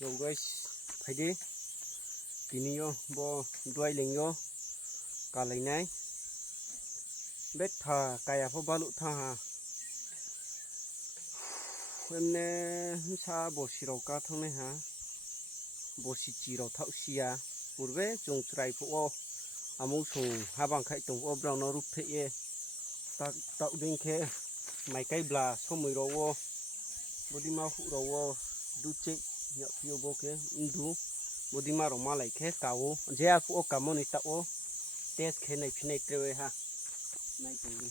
Yo guys, Friday. Kini yo bo doi ling yo ka lai nai. Bet tha kaya pho balu tha ha. Emne sa bo siro ka thong ne ha. Bo si chi ro thau sia. Purbe chung trai pho o amu sung habang khai tung o brang no ru phe ye. Ta tau ding khe mai kai bla so mui ro wo. Bodi ma hu ro wo du che nya pio bo ke ndu bodi ma ro ma lai khe ka wo je a pu o ka mo ni ta o test khe nai phinai tre ha nai tung ni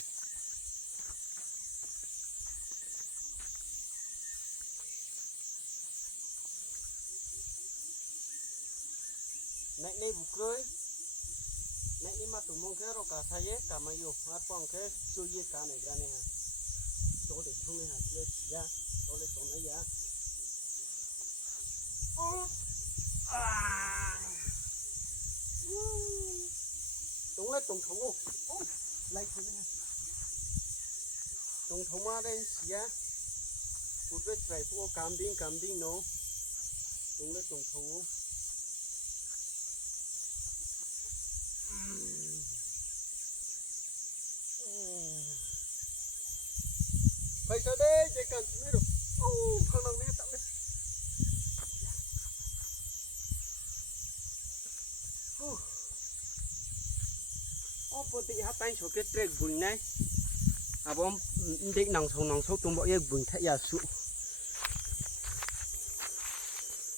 nai nei bu kroi nai ni ma tu mong khe ro ka sa ye ka ma yo ha pong khe su ye ka nai ga ne ha so de thong ne ha le ya so le so nai ya Tung lên tung thấu lấy thôi nè tung thấu mà đây xía phút vết phải phụ cam đinh nó tung lên tung thấu phải sao đây chạy cần mấy đâu thằng nào này tặng đấy Poti ha tain choke trek bun nai abom dik nang song tung bo ye bun tha ya su